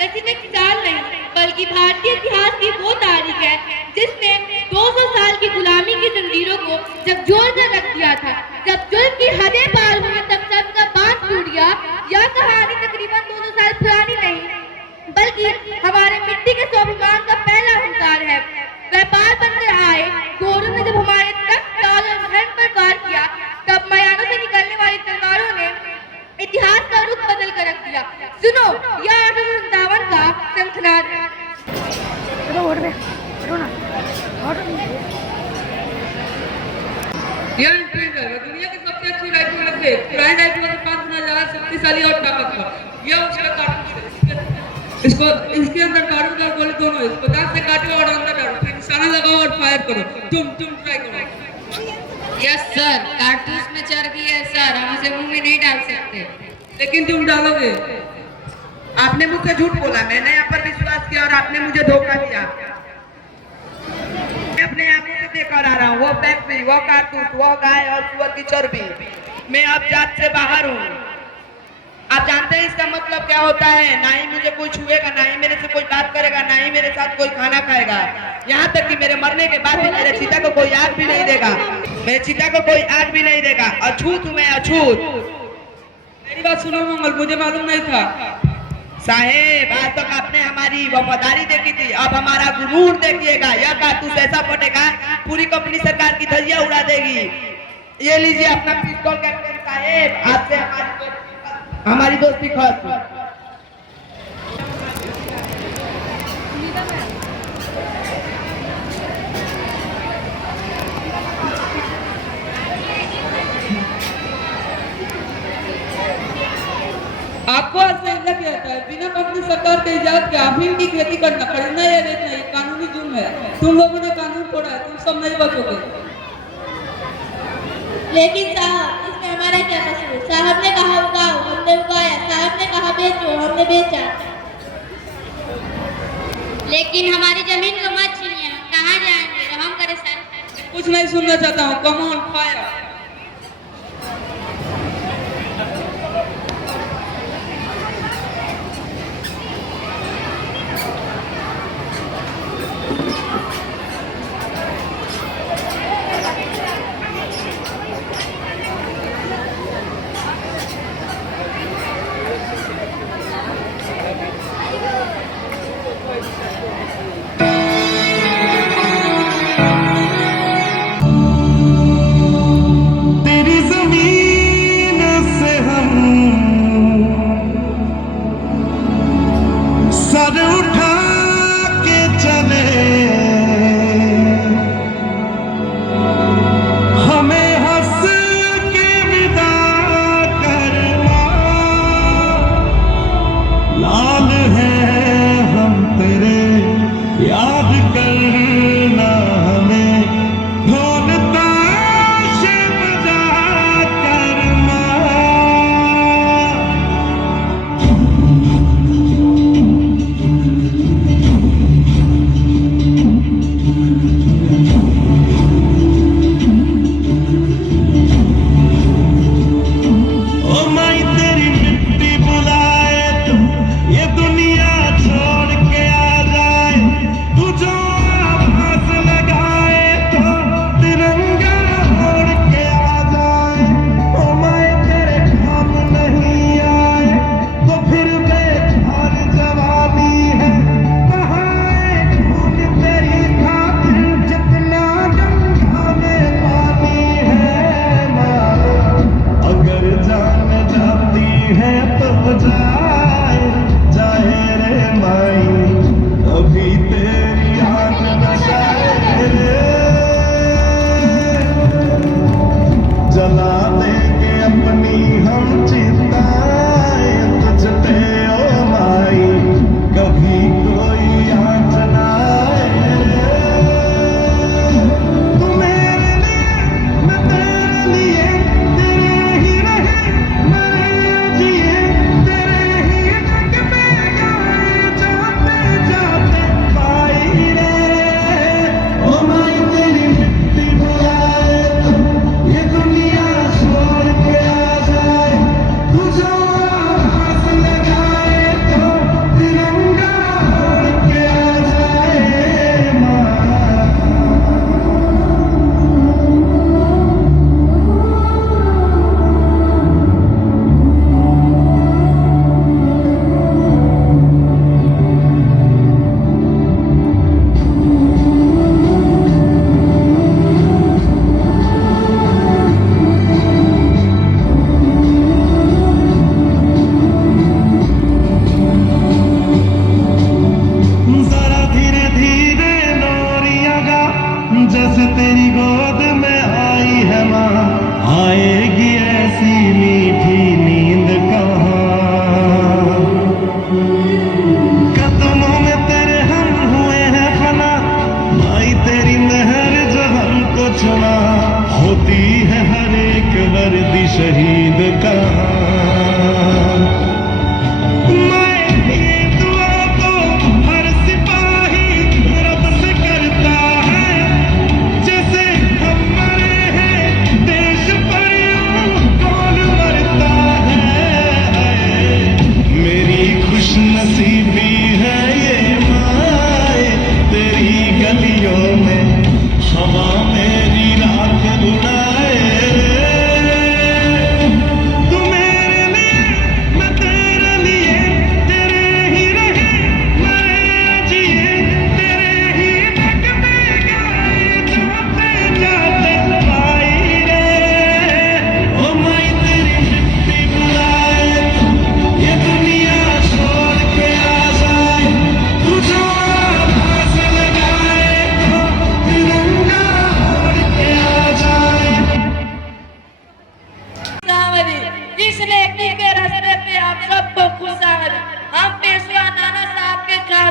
रचित एक साल नहीं बल्कि भारतीय इतिहास की वो तारीख है जिसने 200 साल की गुलामी की जंजीरों को झकझोर कर रख दिया था। जब जुल्म की हदें पार हुई तब सबका बांध टूट गया। यह कहानी तकरीबन 200 साल पुरानी नहीं बल्कि हमारे मिट्टी के स्वाभिमान का पहला हुंकार है। व्यापार बनकर आए गोरों ने जब हमारे तख्त ताज और महल पर वार किया तब मयानों से निकलने वाली तलवारों ने इतिहास का रुख बदल कर रख दिया। सुनो, यह 1857 का शंखनाद है। यह दुनिया की सबसे अच्छी राइफल लगते पुरानी राइफलों से 5 गुना ज्यादा शक्तिशाली और ताकतवर। यह उसका कारतूस है। इसको इसके अंदर बारूद और गोली दोनों है। 50 से काटो और अंदर डालो, फिर निशाना लगाओ और फायर करो। तुम ट्राई करो। यस सर, कारतूस में चर्बी है सर, हम उसे मुंह में नहीं डाल सकते। लेकिन तुम डालोगे। आपने मुझसे झूठ बोला, मैंने यहाँ पर विश्वास किया और आपने मुझे धोखा दिया। मैं अपने आंखों से देखकर आ रहा हूँ, वो फैक्ट्री, वो कारतूस, वो गाय और सुअर की चर्बी। मैं अब जात से बाहर हूँ। आप जानते हैं इसका मतलब क्या होता है? ना ही मुझे कोई छुएगा, ना ही मेरे से कोई बात करेगा, ना ही मेरे साथ कोई खाना खाएगा। यहाँ तक कि मेरे मरने के बाद भी मेरे चिता को कोई आग भी नहीं देगा। मेरे चिता को कोई आग भी नहीं देगा। अछूत हूँ मैं, अछूत। मेरी बात सुनो मंगल, मुझे मालूम नहीं था। साहेब, आज तक आपने हमारी वफादारी देखी थी, अब हमारा गुरूर देखिएगा। यह कारतूस ऐसा फटेगा, पूरी कंपनी सरकार की धज्जियां उड़ा देगी। ये लीजिए अपना पिस्तौल कैप्टन साहेब, आपसे हमारी दोस्ती खत्म। आपको आज फैसला किया था बिना कंपनी सरकार के इजाजत के अफीम की खेती करना, खरीदना या बेचना ये कानूनी जुर्म है। तुम लोगों ने कानून तोड़ा है, तुम सब नहीं बचोगे। लेकिन साहब, इसमें हमारा क्या कसूर? साहब ने कहा उगाओ, हमने उगाया। साहब ने कहा बेचो, हमने बेचा। लेकिन हमारी जमीन को मत छीनिए, हम कहाँ जाएंगे? रहम करे सर। कुछ नहीं सुनना चाहता हूँ। Come on fire.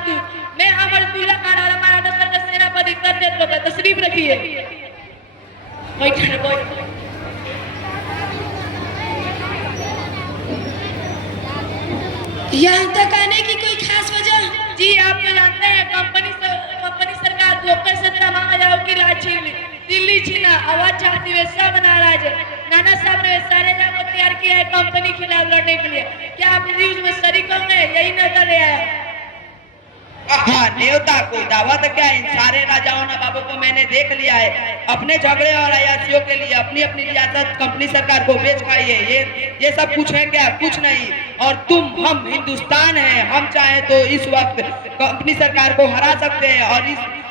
आफ्टरनून। मैं अमरदुल्ला खान और हमारा नस्ल का सेनापति कर्नल को तशरीफ रखिए। यहाँ तक आने की कोई खास वजह? जी आप तो जानते हैं कंपनी सरकार धोखे से तमाम आजाओं की राज छीन ली, दिल्ली छीना, आवाज चाहती है, सब नाराज है। नाना साहब ने सारे जगह को तैयार किया है कंपनी के खिलाफ लड़ने के लिए। क्या आप न्यूज में शरीक होंगे? यही नजर ले आया। हाँ, न्योता को दावत क्या है? इन सारे राजाओं नवाबों को मैंने देख लिया है। अपने झगड़े और अयाशियों के लिए अपनी अपनी रियासत कंपनी सरकार को बेच खाई है। ये सब कुछ है क्या? कुछ नहीं। और हम हिंदुस्तान हैं, हम चाहे तो इस वक्त कंपनी सरकार को हरा सकते हैं और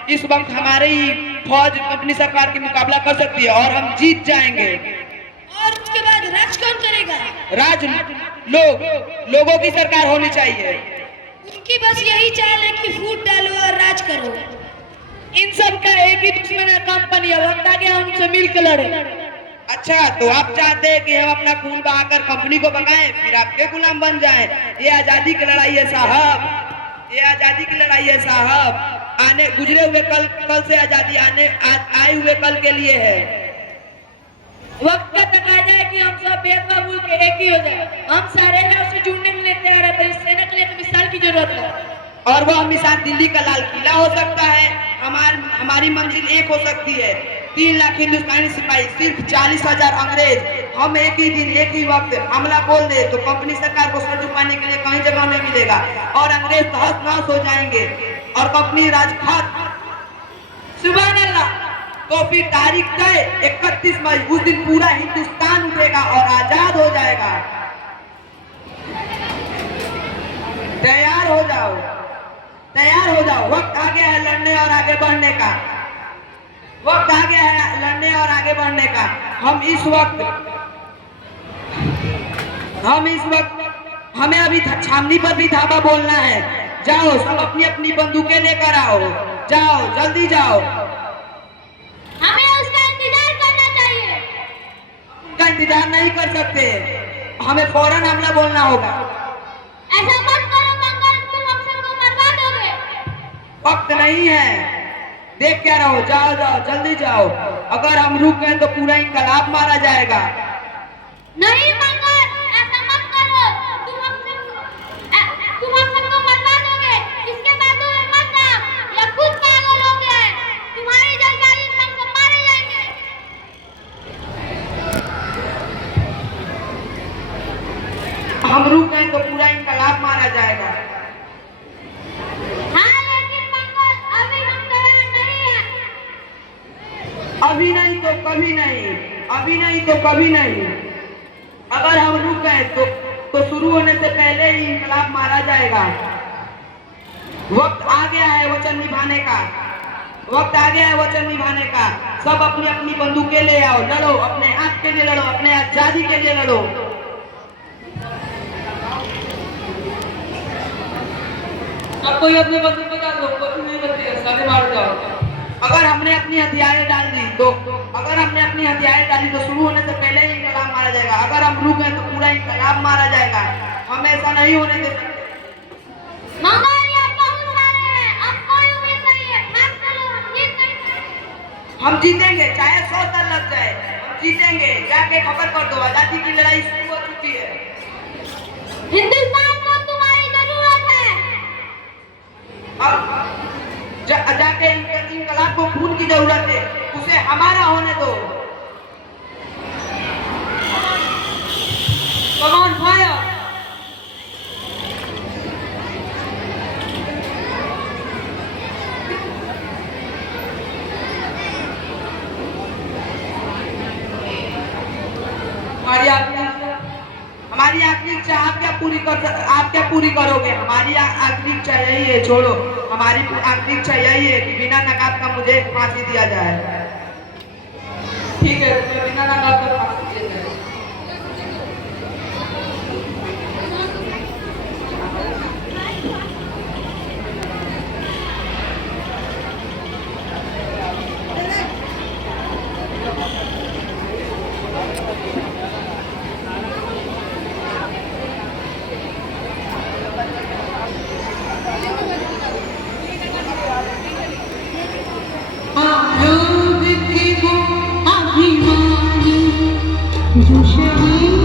इस वक्त हमारी ही फौज कंपनी सरकार की मुकाबला कर सकती है और हम जीत जाएंगे। और उसके बाद राज कौन करेगा? राज लोगों की सरकार होनी चाहिए। उनकी बस यही चाल है कि फूट डालो और राज करो। इन सब का एक ही दुश्मन है कंपनी। वक्त आ गया उनसे मिलकर लड़े। अच्छा, तो आप चाहते हैं कि हम अपना खून बहाकर कंपनी को भगाएं, फिर आपके गुलाम बन जाएं? ये आजादी की लड़ाई है साहब, ये आजादी की लड़ाई है साहब। आने गुजरे हुए कल से आजादी आए हुए कल के लिए है। वक्त का तकाजा है कि हम सब भेदभाव भूल के एक ही हो जाए। हम सारे उससे जुड़ने के लिए तैयार है, पर इस सेना के लिए तो मिसाल की जरूरत है। और वह मिसाल दिल्ली का लाल किला हो सकता है। हमारी मंजिल एक हो सकती है। 3 लाख हिंदुस्तानी सिपाही, सिर्फ 40,000 अंग्रेज। हम एक ही दिन एक ही वक्त हमला बोल दे तो कंपनी सरकार को सर झुकाने के लिए कहीं जगह नहीं मिलेगा और अंग्रेज तहस नहस हो जाएंगे और कंपनी राज खत्म। सुभान अल्लाह। तो फिर तारीख तय 31 मई। उस दिन पूरा हिंदुस्तान उठेगा और आजाद हो जाएगा। तैयार हो जाओ, तैयार हो जाओ। वक्त आ गया है लड़ने और आगे बढ़ने का। वक्त आ गया है लड़ने और आगे बढ़ने का। हम इस वक्त हमें अभी छावनी पर भी धावा बोलना है। जाओ, सब अपनी अपनी बंदूकें लेकर आओ। जाओ, जल्दी जाओ। हमें उसका इंतजार करना चाहिए। उनका इंतजार नहीं कर सकते, हमें फौरन हमला बोलना होगा। ऐसा मत करो मंगल, तुम हम सबको मरवा दोगे। वक्त नहीं है, देख क्या रहो। जाओ जाओ, जल्दी जाओ। अगर हम रुक गए तो पूरा इनकलाब मारा जाएगा। नहीं मंगल, ऐसा मत करो। तुम हम सबको मरवा दोगे। इसके बाद तुम्हें मरना या खुद पागल हो गए। तुम्हारी जल्दबाजी से हम सब मारे जाएंगे। हम रुक गए तो पूरा इनकलाब मारा जाएगा। हाँ, लेकिन मंगल अभी हम तैयार नहीं हैं। अभी नहीं तो कभी नहीं, अभी नहीं तो कभी नहीं। अगर हम रुक गए तो शुरू होने से पहले ही इनकलाब मारा जाएगा। वक्त आ गया है वचन निभाने का। वक्त आ गया है वचन निभाने का। सब अपनी अपनी बंदूकें ले आओ। लड़ो, अपने हक के लिए लड़ो, अपने आजादी के लिए लड़ो। अब कोई अपने बंदूक बता दो, कुछ नहीं बचेगा, सारे मार जाओ। अगर हमने अपनी हथियारें डाली तो शुरू होने से पहले ही इनकलाब मारा जाएगा। अगर हम रुक गए तो पूरा इनकलाब मारा जाएगा। हम ऐसा नहीं होने दे सकते। मंगल ये बहुत सारे हैं, अब कोई उम्मीद नहीं है। माफ करो, हम जीत नहीं सकते। हम जीतेंगे, चाहे 100 साल लग जाए, हम जीतेंगे। जाके खबर कर दो, आजादी की लड़ाई शुरू हो चुकी है। हिंदुस्तान को तुम्हारी जरूरत है। अब जाके इनकलाब को खून की जरूरत है, उसे हमारा होने दो। Come on, fire! हमारी आखिरी इच्छा आप क्या पूरी करोगे? हमारी आखिरी इच्छा यही है, छोड़ो। हमारी आखिरी इच्छा यही है कि बिना नकाब का मुझे फांसी दिया जाए। ठीक है, बिना नकाब का फांसी दिया जाए। शहीद